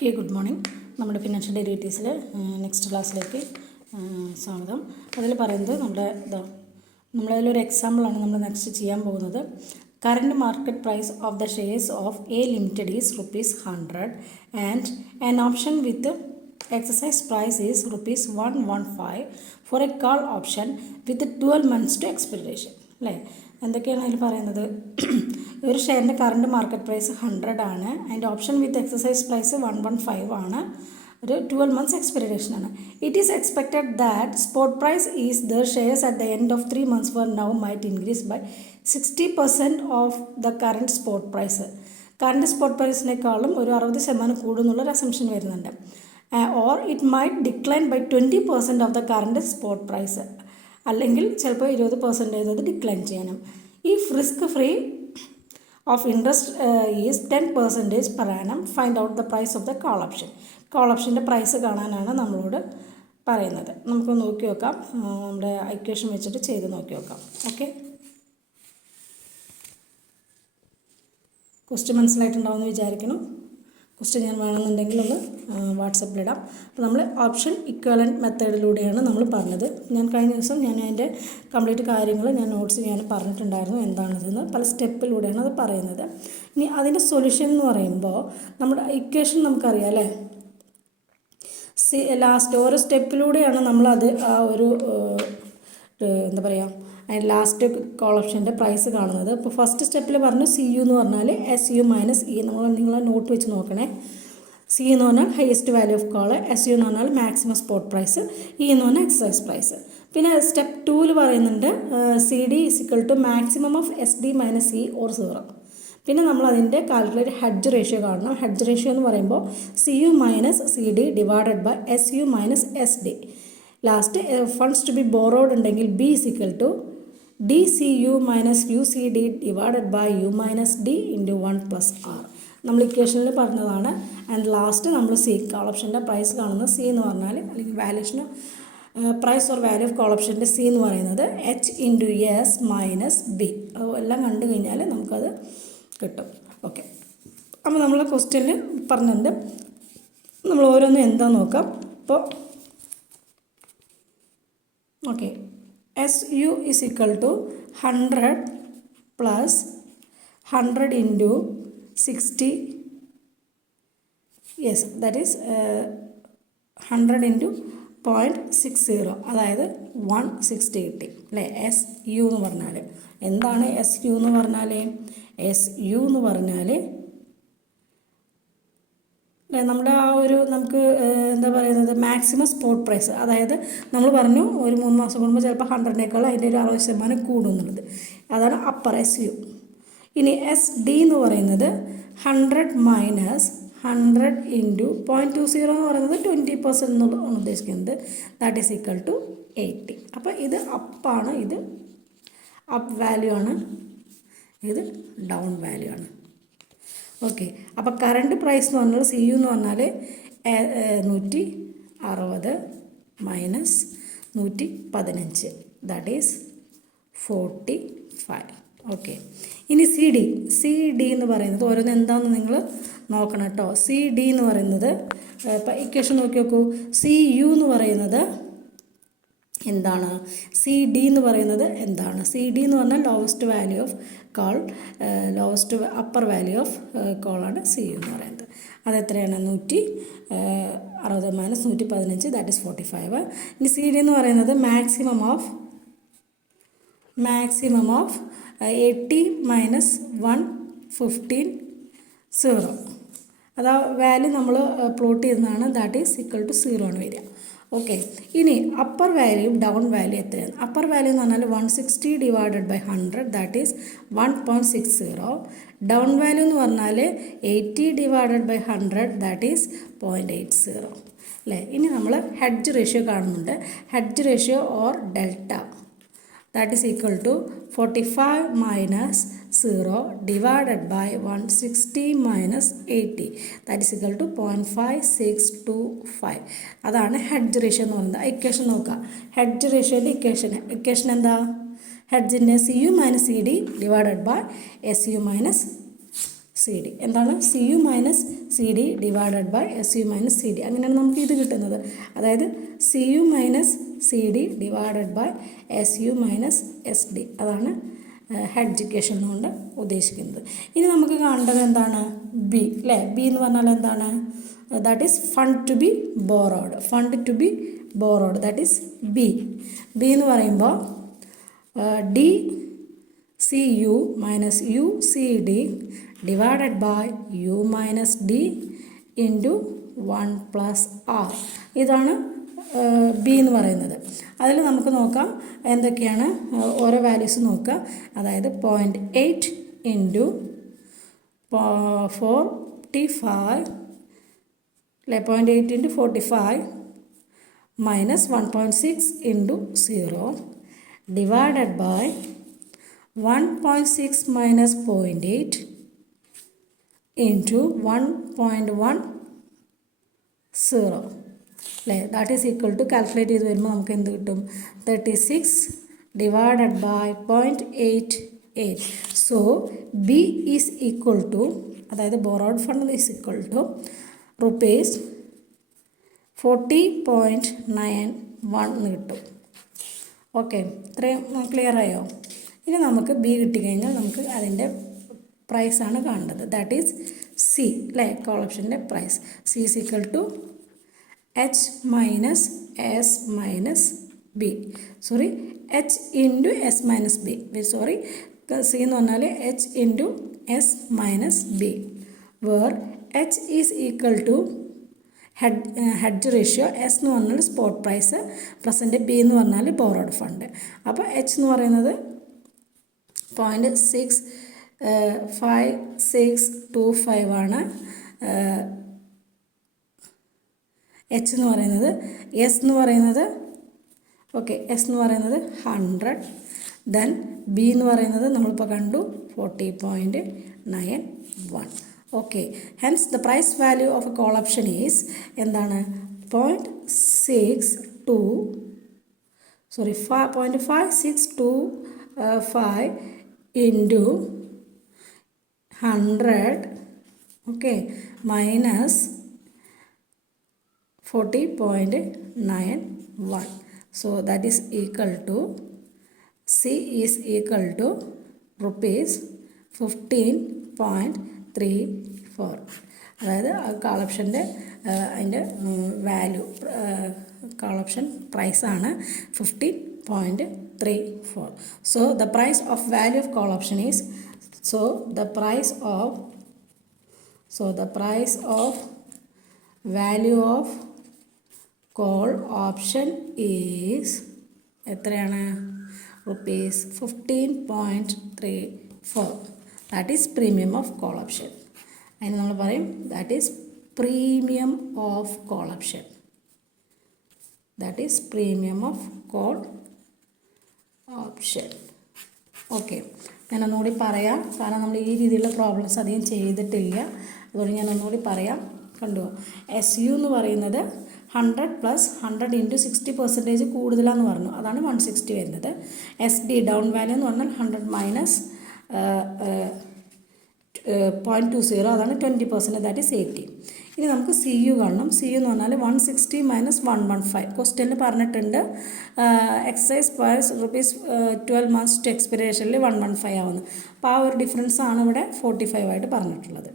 Okay, good morning. നമ്മുടെ financial ഡെറിവേറ്റീവ്സിൽ next ക്ലാസ്സിലേക്ക് സ്വാഗതം. അതിൽ പറയുന്നത് നമ്മളതിലൊരു എക്സാമ്പിളാണ് നമ്മൾ നെക്സ്റ്റ് ചെയ്യാൻ പോകുന്നത്. Current market price of the shares of A limited is ₹100 and an option with exercise price is ₹115 for a call option with 12 months to expectation. അല്ലേ, എന്തൊക്കെയാണ് അതിൽ പറയുന്നത്? ഒരു ഷെയറിൻ്റെ കറണ്ട് മാർക്കറ്റ് പ്രൈസ് 100 ആണ്, അതിൻ്റെ ഓപ്ഷൻ വിത്ത് എക്സസൈസ് പ്രൈസ് 115 ആണ്, ഒരു 12 months expectation ആണ്. It is expected that spot price is the shares at the end of 3 months for now might increase by 60% of the current spot price. Current spot പ്രൈസിനേക്കാളും ഒരു 60% കൂടുന്നുള്ളൊരു assumption വരുന്നുണ്ട്. Or it might decline by 20% of the current spot price, അല്ലെങ്കിൽ ചിലപ്പോൾ 20% അത് decline ചെയ്യാനും. If risk free of interest is 10% per annum, find out the price of the call option. Call ഓപ്ഷൻ്റെ price കാണാനാണ് നമ്മളോട് പറയുന്നത്. നമുക്ക് നോക്കി നോക്കാം, നമ്മുടെ ഇക്വേഷൻ വെച്ചിട്ട് ചെയ്ത് നോക്കി നോക്കാം. ഓക്കെ, ക്വസ്റ്റ്യൻ മനസ്സിലായിട്ടുണ്ടാവുമെന്ന് വിചാരിക്കണം. ക്വസ്റ്റ്യൻ ഞാൻ വേണമെന്നുണ്ടെങ്കിൽ ഒന്ന് വാട്സപ്പിലിടാം. അപ്പോൾ നമ്മൾ ഓപ്ഷൻ ഇക്വലൻറ്റ് മെത്തേഡിലൂടെയാണ് നമ്മൾ പറഞ്ഞത്. ഞാൻ കഴിഞ്ഞ ദിവസം അതിൻ്റെ കംപ്ലീറ്റ് കാര്യങ്ങൾ ഞാൻ നോട്ട്സ് ഞാൻ പറഞ്ഞിട്ടുണ്ടായിരുന്നു എന്താണിതെന്ന്. പല സ്റ്റെപ്പിലൂടെയാണ് അത് പറയുന്നത്. ഇനി അതിൻ്റെ സൊല്യൂഷൻ എന്ന് പറയുമ്പോൾ നമ്മുടെ ഇക്വേഷൻ നമുക്കറിയാം അല്ലേ, ലാസ്റ്റ് ഓരോ സ്റ്റെപ്പിലൂടെയാണ് നമ്മളത് ആ ഒരു എന്താ പറയുക, അതിൻ്റെ ലാസ്റ്റ് കോൾ ഓപ്ഷൻ്റെ പ്രൈസ് കാണുന്നത്. ഇപ്പോൾ ഫസ്റ്റ് സ്റ്റെപ്പിൽ പറഞ്ഞു CU എന്ന് പറഞ്ഞാൽ SU മൈനസ് E. നിങ്ങൾ നോട്ട് വെച്ച് നോക്കണേ. C എന്ന് പറഞ്ഞാൽ highest value of call, SU എന്ന് പറഞ്ഞാൽ മാക്സിമം സ്പോട്ട് പ്രൈസ്, E എന്ന് പറഞ്ഞാൽ എക്സസൈസ് പ്രൈസ്. പിന്നെ സ്റ്റെപ്പ് 2 പറയുന്നുണ്ട് CD = maximum of SD minus E or 0. പിന്നെ നമ്മൾ അതിൻ്റെ കാൽക്കുലേറ്റ് ഹെഡ്ജ് റേഷ്യോ കാണണം. ഹെഡ്ജ് റേഷ്യോ എന്ന് പറയുമ്പോൾ CU minus CD divided by SU minus SD. Last funds to be borrowed ഉണ്ടെങ്കിൽ B = DCU minus UCD divided by U minus D into 1 + R. നമ്മൾ ഇക്വേഷനിൽ പറഞ്ഞതാണ്. ആൻഡ് ലാസ്റ്റ് നമ്മൾ call ഓപ്ഷൻ്റെ price കാണുന്നത് C എന്ന് പറഞ്ഞാൽ, അല്ലെങ്കിൽ valuation price or value of call ഓപ്ഷൻ്റെ C എന്ന് പറയുന്നത് H into S minus B. എല്ലാം കണ്ടു കഴിഞ്ഞാൽ നമുക്കത് കിട്ടും. ഓക്കെ, അപ്പോൾ നമ്മൾ ക്വസ്റ്റ്യനിൽ പറഞ്ഞിട്ടുണ്ട്. നമ്മൾ ഓരോന്നും എന്താ നോക്കാം. അപ്പോൾ okay, SU is equal to 100 plus 100 into 60. Yes, that is 100 into 0.60, അതായത് 160 കിട്ടി അല്ലേ. SU എന്ന് പറഞ്ഞാൽ എന്താണ്? SU എന്ന് പറഞ്ഞാൽ നമ്മുടെ ആ ഒരു നമുക്ക് എന്താ പറയുന്നത്, മാക്സിമം സ്പോട്ട് പ്രൈസ്. അതായത് നമ്മൾ പറഞ്ഞു ഒരു 3 മാസം കൂടുമ്പോൾ ചിലപ്പോൾ 100-നേക്കാൾ അതിൻ്റെ ഒരു 60% കൂടുന്നുള്ളത്. അതാണ് അപ്പർ SU. ഇനി SD എന്ന് പറയുന്നത് 100 മൈനസ് 100 ഇൻറ്റു 0.20 എന്ന് പറയുന്നത് 20% എന്നാണ് ഉദ്ദേശിക്കുന്നത്. That is equal to 80. അപ്പോൾ ഇത് അപ്പാണ്, ഇത് അപ്പ് വാല്യൂ ആണ്, ഇത് ഡൗൺ വാല്യൂ ആണ്. ഓക്കെ, അപ്പോൾ കറണ്ട് പ്രൈസ് എന്ന് പറഞ്ഞാൽ CU എന്ന് പറഞ്ഞാൽ 160 മൈനസ് 115, ദാറ്റ് ഈസ് 45. ഓക്കെ, ഇനി CD എന്ന് പറയുന്നത് ഓരോന്ന് എന്താണെന്ന് നിങ്ങൾ നോക്കണം കേട്ടോ. CD എന്ന് പറയുന്നത് ഇപ്പോൾ ഇക്വേഷൻ നോക്കി നോക്കൂ. CU എന്ന് പറയുന്നത് എന്താണ്? CD എന്ന് പറയുന്നത് എന്താണ്? CD എന്ന് പറഞ്ഞാൽ lowest value of call, lowest upper value of കോളാണ് CU എന്ന് പറയുന്നത്. അതെത്രയാണ്? 160 മൈനസ് 115, ദാറ്റ് ഈസ് 45. ഇനി CD എന്ന് പറയുന്നത് മാക്സിമം ഓഫ് 80 മൈനസ് 115 0. അതാ വാല്യൂ നമ്മൾ പ്ലോട്ട് ചെയ്യുന്നതാണ്. ദാറ്റ് ഈസ് ഈക്വൽ ടു 0 ആണ് വരിക. ഓക്കെ, ഇനി അപ്പർ വാല്യൂ ഡൗൺ വാല്യൂ എത്രയാണ്? അപ്പർ വാല്യൂ എന്ന് പറഞ്ഞാൽ 160 divided by 100, that is 1.60. Down value എന്ന് പറഞ്ഞാൽ 80 ഡിവൈഡഡ് ബൈ 100, ദാറ്റ് ഈസ് 0.80 അല്ലേ. ഇനി നമ്മൾ ഹെഡ്ജ് റേഷ്യോ കാണുന്നുണ്ട്. Hedge ratio or delta, that is equal to 45 minus 0 divided by 160 minus 80, that is equal to 0.5625. അതാണ് ഹെഡ്ജ് റേഷ്യോ എന്ന് പറയുന്നത്. ഇക്വേഷൻ നോക്കുക. ഹെഡ്ജ് റേഷ്യോൻ്റെ ഇക്വേഷൻ എന്താ? ഹെഡ്ജിൻ്റെ CU minus CD divided by SU minus C D. എന്താണ്? C U minus C D divided by S U minus C D. അങ്ങനെയാണ് നമുക്ക് ഇത് കിട്ടുന്നത്. അതായത് C U minus C D divided by S U minus S D. അതാണ് hedge equation കൊണ്ട് ഉദ്ദേശിക്കുന്നത്. ഇനി നമുക്ക് കാണേണ്ടത് എന്താണ്? ബി അല്ലേ? ബി എന്ന് പറഞ്ഞാൽ എന്താണ്? That is fund to be borrowed. Fund to be borrowed, that is B. B എന്ന് പറയുമ്പോൾ D C U minus U C D divided by U minus D into 1+R. ഇതാണ് ബി എന്ന് പറയുന്നത്. അതിൽ നമുക്ക് നോക്കാം എന്തൊക്കെയാണ് ഓരോ വാല്യൂസ് നോക്കുക. അതായത് 0.8 ഇൻറ്റു 45 അല്ലേ? 0.8 into 45 minus 1.6 into 0 divided by 1.6 minus 0.8 into 1.10 അല്ലേ? That is equal to calculate ചെയ്ത് വരുമ്പോൾ നമുക്ക് എന്ത് കിട്ടും? 36 divided by 0.88. So B is equal to, അതായത് borrowed fund is equal to rupees 40.91 എന്ന് കിട്ടും. ഓക്കെ, ഇത്രയും ക്ലിയർ ആയോ? ഇനി നമുക്ക് ബി കിട്ടിക്കഴിഞ്ഞാൽ നമുക്ക് അതിൻ്റെ പ്രൈസാണ് കാണേണ്ടത്. ദാറ്റ് ഈസ് സി അല്ലേ? കോൾ ഓപ്ഷൻ്റെ price. C is equal to H minus S minus B, sorry H into S minus B, sorry C എന്ന് പറഞ്ഞാൽ H into S minus B, where H is equal to hedge ratio, S എന്ന് പറഞ്ഞാൽ spot price, present B എന്ന് പറഞ്ഞാൽ borrowed fund. അപ്പോൾ H എന്ന് പറയുന്നത് 0.5625 ആണ് എച്ച് എന്ന് പറയുന്നത്. എസ് എന്ന് പറയുന്നത് ഓക്കെ, എസ് എന്ന് പറയുന്നത് 100. ദെൻ ബി എന്ന് പറയുന്നത് നമ്മളിപ്പോൾ കണ്ടു 40.91. Okay, hence the price value of a call option is എന്താണ്? 0.5625 into 100 okay minus 40.91. So that is equal to C is equal to rupees 15.34. അതായത് കാൾ ഓപ്ഷൻ്റെ അതിൻ്റെ വാല്യൂ, കാൾ ഓപ്ഷൻ പ്രൈസാണ് 15.34. So the price of value of call option is, the price of value of call option is എത്രയാണ്? rupees 15.34. that is premium of call option. അതിന് നമ്മൾ പറയും that is premium of call option. that is premium of call option. Okay, ഞാൻ ഒന്നുകൂടി പറയാം, കാരണം നമ്മൾ ഈ രീതിയിലുള്ള പ്രോബ്ലംസ് അധികം ചെയ്തിട്ടില്ല. അതുകൊണ്ട് ഞാൻ ഒന്നുകൂടി പറയാം. കണ്ടോ? എസ് യു എന്ന് പറയുന്നത് 100 + 100 ഇൻറ്റു 60% കൂടുതലാണെന്ന് പറഞ്ഞു, അതാണ് 160 വരുന്നത്. എസ് ഡി ഡൗൺ വാല്യൂ എന്ന് പറഞ്ഞാൽ 100 മൈനസ് 0.20, അതാണ് 20%, ദാറ്റ് ഈസ് 80. ഇനി നമുക്ക് സി യു കാണണം. സി യു എന്ന് പറഞ്ഞാൽ 160 മൈനസ് 115. ക്വസ്റ്റ്യനിൽ പറഞ്ഞിട്ടുണ്ട് എക്സൈസ് പ്രൈസ് ₹12 months ടു എക്സ്പിറേഷനിൽ 115 ആവുന്നു. അപ്പോൾ ആ ഒരു ഡിഫറൻസ് ആണ് ഇവിടെ 45 ആയിട്ട് പറഞ്ഞിട്ടുള്ളത്.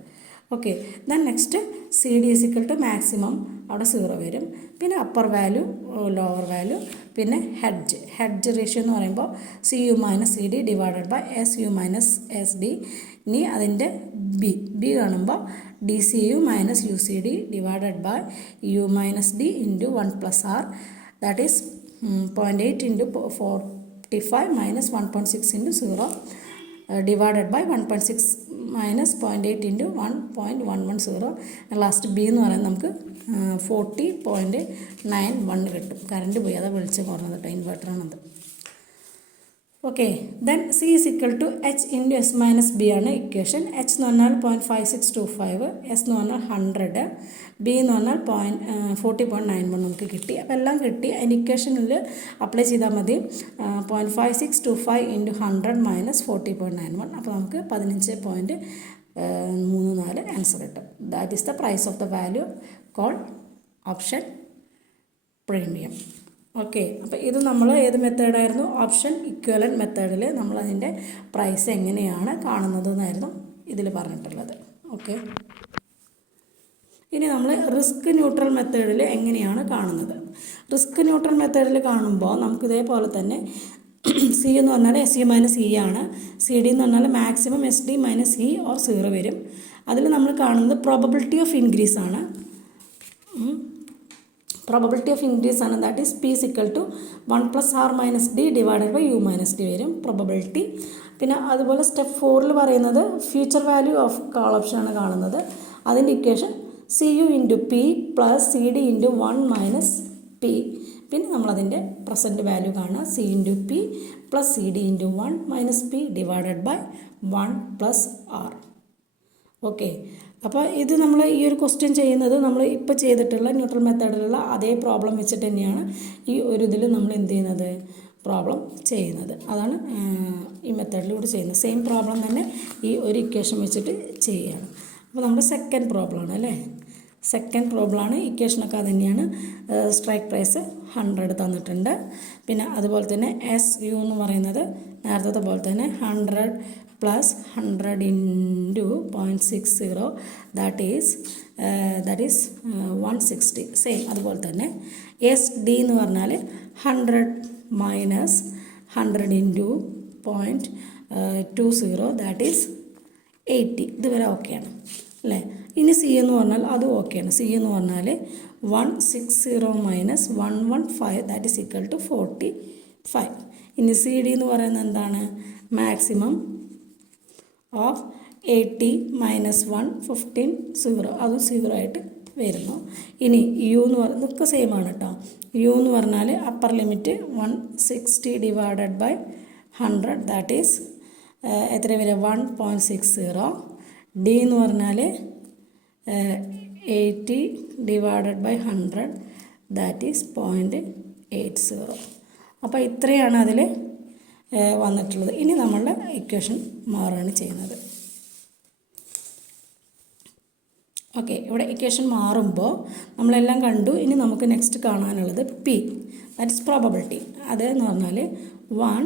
Okay, then next C D is equal to maximum, അവിടെ 0 വരും. പിന്നെ അപ്പർ വാല്യൂ, ലോവർ വാല്യൂ, പിന്നെ ഹെഡ്ജ് റേഷ്യോ എന്ന് പറയുമ്പോൾ C U minus C D divided by S U minus S D. ഇനി അതിൻ്റെ ബി കാണുമ്പോൾ D C U minus U C D divided by U minus D into 1+R, that is 0.8 into 45 minus 1.6 into 0 divided by 1.6 minus 0.8 into 1.110. Last B എന്ന് പറയുന്നത് നമുക്ക് 40.91 കിട്ടും. Current പോയി, അതാ വിളിച്ച് കുറഞ്ഞത് കേട്ടോ, ഇൻവെർട്ടറാണത്. Okay, then C is equal to H into S minus B ആണ് ഇക്വേഷൻ. എച്ച് എന്ന് പറഞ്ഞാൽ 0.5625, എസ് എന്ന് പറഞ്ഞാൽ 100, ബി എന്ന് പറഞ്ഞാൽ 40.91 നമുക്ക് കിട്ടി. അപ്പോൾ എല്ലാം കിട്ടി. അതിൻ്റെ ഇക്വേഷനിൽ അപ്ലൈ ചെയ്താൽ മതി. 0.5625 ഇൻറ്റു 100 മൈനസ് 40.91, അപ്പോൾ നമുക്ക് 15.5 3 4 ആൻസർ കിട്ടും. That is the price of the value call option premium. Okay, അപ്പോൾ ഇത് നമ്മൾ ഏത് മെത്തേഡായിരുന്നു? ഓപ്ഷൻ ഇക്വലൻറ്റ് മെത്തേഡിൽ നമ്മളതിൻ്റെ പ്രൈസ് എങ്ങനെയാണ് കാണുന്നത് എന്നായിരുന്നു ഇതിൽ പറഞ്ഞിട്ടുള്ളത്. ഓക്കെ, ഇനി നമ്മൾ റിസ്ക് ന്യൂട്രൽ മെത്തേഡിൽ എങ്ങനെയാണ് കാണുന്നത്? റിസ്ക് ന്യൂട്രൽ മെത്തേഡിൽ കാണുമ്പോൾ നമുക്ക് ഇതേപോലെ തന്നെ സി എന്ന് പറഞ്ഞാൽ എസ് യു മൈനസ് ഇ ആണ്, സി ഡി എന്ന് പറഞ്ഞാൽ maximum S D minus E or 0 വരും. അതിൽ നമ്മൾ കാണുന്നത് പ്രോബബിലിറ്റി ഓഫ് ഇൻക്രീസ് ആണ്. പ്രോബബിലിറ്റി ഓഫ് ഇൻക്രീസ് ആണ്, that is P is equal to 1 plus R minus D divided by U minus D വരും പ്രോബബിലിറ്റി. പിന്നെ അതുപോലെ സ്റ്റെപ്പ് 4 പറയുന്നത് ഫ്യൂച്ചർ വാല്യൂ ഓഫ് കോൾ ഓപ്ഷനാണ് കാണുന്നത്. അതിൻ്റെ equation C U into P plus C D into 1 minus P. പിന്നെ നമ്മളതിൻ്റെ present value കാണുക, C into P plus C D into 1 minus P divided by 1 plus R. ഓക്കെ, അപ്പോൾ ഇത് നമ്മൾ ഈ ഒരു ക്വസ്റ്റ്യൻ ചെയ്യുന്നത് നമ്മൾ ഇപ്പോൾ ചെയ്തിട്ടുള്ള ന്യൂട്രൽ മെത്തേഡിലുള്ള അതേ പ്രോബ്ലം വെച്ചിട്ട് തന്നെയാണ് ഈ ഒരു ഇതിൽ നമ്മൾ എന്ത് ചെയ്യുന്നത്? പ്രോബ്ലം ചെയ്യുന്നത്. അതാണ് ഈ മെത്തേഡിലൂടെ ചെയ്യുന്നത്. സെയിം പ്രോബ്ലം തന്നെ ഈ ഒരു ഇക്വേഷൻ വെച്ചിട്ട് ചെയ്യുകയാണ്. അപ്പോൾ നമ്മുടെ സെക്കൻഡ് പ്രോബ്ലമാണ് അല്ലേ? സെക്കൻഡ് പ്രോബ്ലമാണ്. ഇക്വേഷനൊക്കെ അത് തന്നെയാണ്. സ്ട്രൈക്ക് പ്രൈസ് 100 തന്നിട്ടുണ്ട്. പിന്നെ അതുപോലെ തന്നെ എസ് യു എന്ന് പറയുന്നത് നേരത്തെ പോലെ തന്നെ 100 plus 100 into 0.60 that is 160. Same അതുപോലെ തന്നെ എസ് ഡി എന്ന് പറഞ്ഞാൽ 100 മൈനസ് 100 ഇൻറ്റു 0.20 ദാറ്റ് ഈസ് 80. ഇതുവരെ ഓക്കെയാണ് അല്ലേ? ഇനി സി എന്ന് പറഞ്ഞാൽ അതും ഓക്കെയാണ്. സി എന്ന് പറഞ്ഞാൽ 160 minus 115 that is equal to 45. ഇനി സി ഡി എന്ന് പറയുന്നത് എന്താണ്? മാക്സിമം ഓഫ് 80 മൈനസ് 115 0, അതും 0 ആയിട്ട് വരുന്നു. ഇനി യു എന്ന് പറയുന്നത് ഒക്കെ സെയിം ആണ് കേട്ടോ. യു എന്ന് പറഞ്ഞാൽ upper limit 160 divided by 100 that is എത്ര വരെ? 1.60. ഡി എന്ന് പറഞ്ഞാൽ 80 ഡിവൈഡഡ് ബൈ 100 ദാറ്റ് ഈസ് 0.80. അപ്പോൾ ഇത്രയാണ് അതിൽ വന്നിട്ടുള്ളത്. ഇനി നമ്മളുടെ ഇക്വേഷൻ മാറുകയാണ് ചെയ്യുന്നത്. ഓക്കെ, ഇവിടെ ഇക്വേഷൻ മാറുമ്പോൾ നമ്മളെല്ലാം കണ്ടു. ഇനി നമുക്ക് നെക്സ്റ്റ് കാണാനുള്ളത് പി, ദാറ്റ് ഇസ് പ്രോബബിലിറ്റി. അത് എന്ന് പറഞ്ഞാൽ 1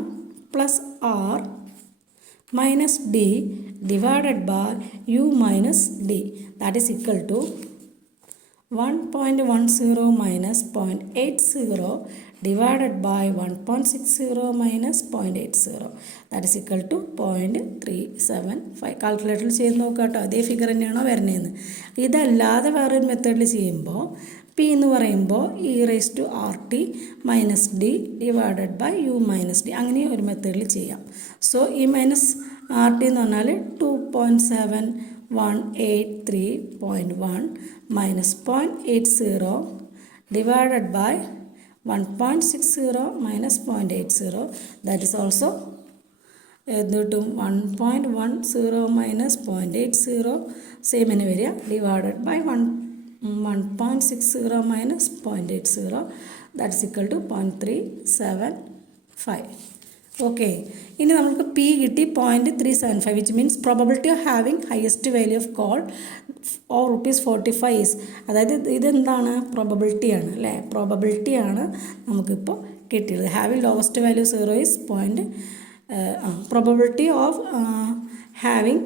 plus R minus D divided by U minus D that is equal to 1.10 minus 0.80 divided by 1.60 minus 0.80 that is equal to 0.375. കാൽക്കുലേറ്ററിൽ ചെയ്ത് നോക്കാം കേട്ടോ, അതേ ഫിഗർ തന്നെയാണോ വരുന്നതെന്ന്. ഇതല്ലാതെ വേറൊരു മെത്തേഡിൽ ചെയ്യുമ്പോൾ പി എന്ന് പറയുമ്പോൾ E raise to R T minus D divided by U minus D, അങ്ങനെ ഒരു മെത്തേഡിൽ ചെയ്യാം. സോ ഈ മൈനസ് ആർ ടി എന്ന് പറഞ്ഞാൽ 2.7183.1 minus 0.80 divided by 1.60 minus 0.80 that is also 1.10 minus 0.80 same in area divided by 1.60 minus 0.80 that is equal to 0.375. Okay, ഇനി നമുക്ക് P കിട്ടി 0.375 which means probability of having highest value of call or ₹45 is, അതായത് ഇതെന്താണ്? പ്രോബബിലിറ്റിയാണ് അല്ലേ? പ്രോബബിലിറ്റിയാണ് നമുക്കിപ്പോൾ കിട്ടിയത്. Having lowest value 0 is probability of having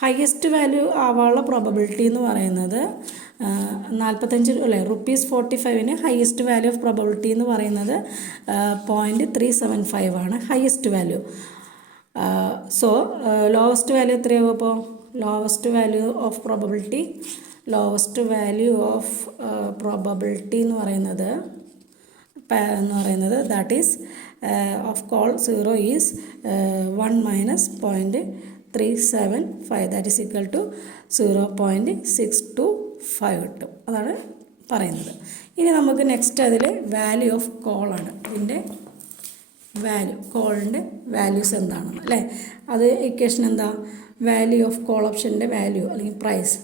highest value ആവാനുള്ള probability എന്ന് പറയുന്നത് 45 അല്ലേ? ₹45 ഹയസ്റ്റ് വാല്യൂ ഓഫ് പ്രോബബിലിറ്റി എന്ന് പറയുന്നത് 0.375 ആണ് highest value. So lowest value എത്രയാവും? അപ്പോൾ ലോവസ്റ്റ് വാല്യൂ ഓഫ് പ്രോബബിലിറ്റി എന്ന് പറയുന്നത് that is of call 0 is 1 minus 0.375 that is equal to 0.625 കിട്ടും. അതാണ് പറയുന്നത്. ഇനി നമുക്ക് നെക്സ്റ്റ് അതിൽ വാല്യൂ ഓഫ് കോളാണ്. ഇതിൻ്റെ വാല്യൂ, കോളിൻ്റെ വാല്യൂസ് എന്താണെന്ന് അല്ലേ? അത് ഇക്വേഷൻ എന്താ? വാല്യൂ ഓഫ് കോൾ ഓപ്ഷൻ്റെ വാല്യൂ അല്ലെങ്കിൽ പ്രൈസ്.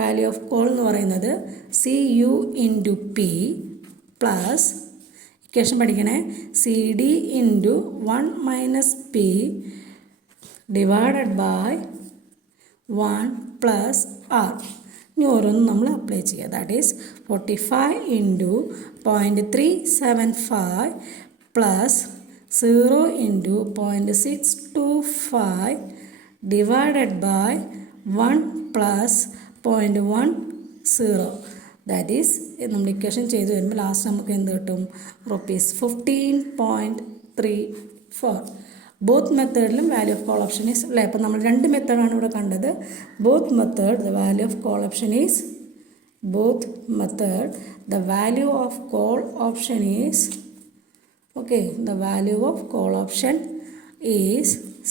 വാല്യൂ ഓഫ് കോൾ എന്ന് പറയുന്നത് C U into P plus equation പഠിക്കണേ, C D into 1 minus P divided by 1 plus R. ഇനി ഓരോന്നും നമ്മൾ അപ്ലൈ ചെയ്യുക. That is 45 into 0.375 plus 0 into 0.625 divided by 1 plus 0.10. That is നമ്മൾ equation ചെയ്ത് വരുമ്പോൾ ലാസ്റ്റ് നമുക്ക് എന്ത് കിട്ടും? ₹15.34. ബോത്ത് മെത്തേഡിലും value of call option is അല്ലേ. അപ്പോൾ നമ്മൾ രണ്ട് മെത്തേഡാണ് ഇവിടെ കണ്ടത്. Both method the value of call option is the value of call option is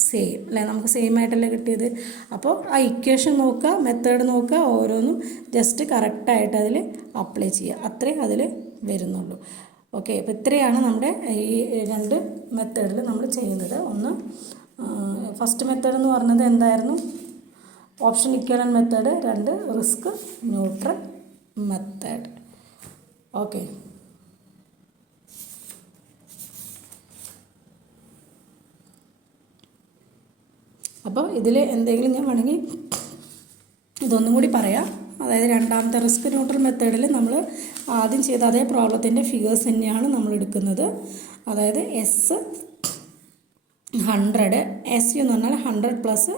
same അല്ലേ. നമുക്ക് സെയിം ആയിട്ടല്ലേ കിട്ടിയത്. അപ്പോൾ ആ ഇക്വേഷൻ നോക്കുക, മെത്തേഡ് നോക്കുക, ഓരോന്നും ജസ്റ്റ് കറക്റ്റായിട്ട് അതിൽ അപ്ലൈ ചെയ്യുക. അത്രേ അതിൽ വരുന്നുള്ളൂ. ഓക്കെ, അപ്പോൾ ഇത്രയാണ് നമ്മുടെ ഈ രണ്ട് മെത്തേഡിൽ നമ്മൾ ചെയ്യുന്നത്. ഒന്ന് ഫസ്റ്റ് മെത്തേഡ് എന്ന് പറഞ്ഞത് എന്തായിരുന്നു? Option equivalent method. രണ്ട് റിസ്ക് ന്യൂട്രൽ മെത്തേഡ്. ഓക്കെ, അപ്പോൾ ഇതിൽ എന്തെങ്കിലും ഞാൻ വേണമെങ്കിൽ ഇതൊന്നും കൂടി പറയാം. അതായത് രണ്ടാമത്തെ റിസ്ക് ന്യൂട്രൽ മെത്തേഡിൽ നമ്മൾ ആദ്യം ചെയ്ത അതേ പ്രോബ്ലത്തിൻ്റെ ഫിഗേഴ്സ് തന്നെയാണ് നമ്മൾ എടുക്കുന്നത്. അതായത് എസ് 100, എസ് യു എന്ന് പറഞ്ഞാൽ 100 plus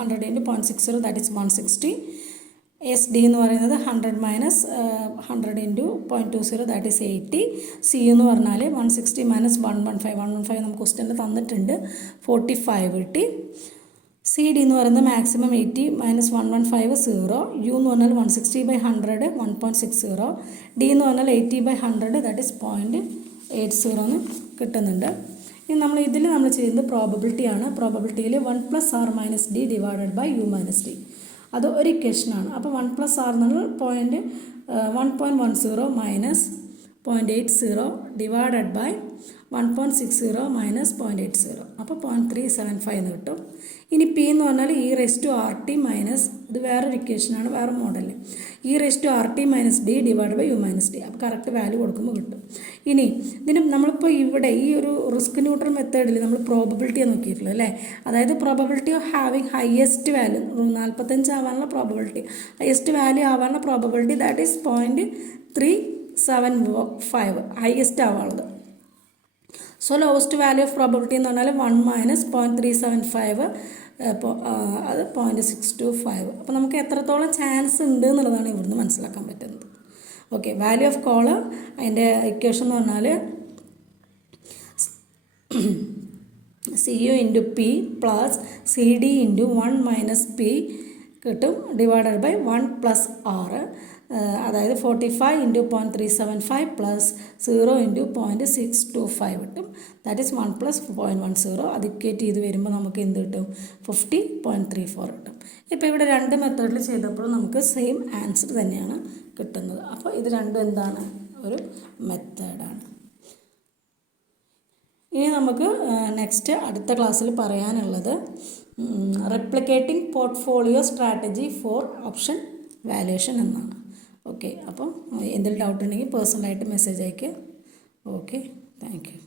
100 into 0.60 that is 160. S D എന്ന് പറയുന്നത് 100 minus 100 into 0.20 that is 80. C എന്ന് പറഞ്ഞാൽ 160 മൈനസ് 115 നമുക്ക് ക്വസ്റ്റ്യനിൽ തന്നിട്ടുണ്ട്, 45 കിട്ടി. സി ഡി എന്ന് പറയുന്നത് മാക്സിമം 80 മൈനസ് 115 0. യു എന്ന് പറഞ്ഞാൽ 160/100 1.60. ഡി എന്ന് പറഞ്ഞാൽ 80/100 ദാറ്റ് ഈസ് 0.80 എന്ന് കിട്ടുന്നുണ്ട്. ഇനി നമ്മൾ ചെയ്യുന്നത് പ്രോബബിലിറ്റിയാണ്. പ്രോബബിലിറ്റിയിൽ 1 plus R minus D divided by U minus D. അത് ഒരു ഇക്വേഷനാണ്. അപ്പോൾ 1 പ്ലസ് ആർ എന്ന് പറഞ്ഞാൽ 1.10 മൈനസ് 0.80 ഡിവൈഡഡ് ബൈ 1.60 മൈനസ് 0.80. അപ്പോൾ 0.375 എന്ന് കിട്ടും. ഇനി പി എന്ന് പറഞ്ഞാൽ e⁻ മൈനസ്, ഇത് വേറൊരു ഇക്വേഷനാണ്, വേറെ മോഡല്. e⁻ minus D divide by U minus D. അപ്പോൾ കറക്റ്റ് വാല്യൂ കൊടുക്കുമ്പോൾ കിട്ടും. ഇനി ഇതിന് നമ്മളിപ്പോൾ ഇവിടെ ഈ ഒരു റിസ്ക് ന്യൂട്രൽ മെത്തേഡിൽ നമ്മൾ പ്രോബബിലിറ്റിയാണ് നോക്കിയിട്ടുള്ളൂ അല്ലേ. അതായത് probability of having highest value 45 ആവാനുള്ള പ്രോബബിലിറ്റി, ഹയസ്റ്റ് വാല്യൂ ആവാനുള്ള പ്രോബബിലിറ്റി ദാറ്റ് ഈസ് 0.375 ഹയസ്റ്റ് ആവാനുള്ളത്. So lowest value of probability എന്ന് പറഞ്ഞാൽ 1 മൈനസ് 0.375 അത് 0.625. അപ്പോൾ നമുക്ക് എത്രത്തോളം ചാൻസ് ഉണ്ട് എന്നുള്ളതാണ് ഇവിടുന്ന് മനസ്സിലാക്കാൻ പറ്റുന്നത്. ഓക്കെ, വാല്യൂ ഓഫ് കോള് അതിൻ്റെ ഇക്വേഷൻ എന്ന് പറഞ്ഞാൽ C U into P plus C D into 1 minus P കിട്ടും ഡിവൈഡഡ് ബൈ 1 പ്ലസ് ആറ്. അതായത് 45 ഇൻറ്റു 0.375 പ്ലസ് 0 ഇൻറ്റു 0.625 കിട്ടും. That is 1 plus 0.10. അത് ഇക്വേറ്റ് ചെയ്ത് വരുമ്പോൾ നമുക്ക് എന്ത് കിട്ടും? 50.34 കിട്ടും. ഇപ്പോൾ ഇവിടെ രണ്ട് മെത്തേഡിൽ ചെയ്തപ്പോഴും നമുക്ക് സെയിം ആൻസർ തന്നെയാണ് കിട്ടുന്നത്. അപ്പോൾ ഇത് രണ്ടും എന്താണ്? ഒരു മെത്തേഡാണ്. ഇനി നമുക്ക് നെക്സ്റ്റ് അടുത്ത ക്ലാസ്സിൽ പറയാനുള്ളത് replicating portfolio strategy four option valuation എന്നാണ്. ഓക്കെ, അപ്പം എന്തെങ്കിലും ഡൗട്ട് ഉണ്ടെങ്കിൽ പേഴ്സണലായിട്ട് മെസ്സേജ് അയയ്ക്കുക. Okay, thank you.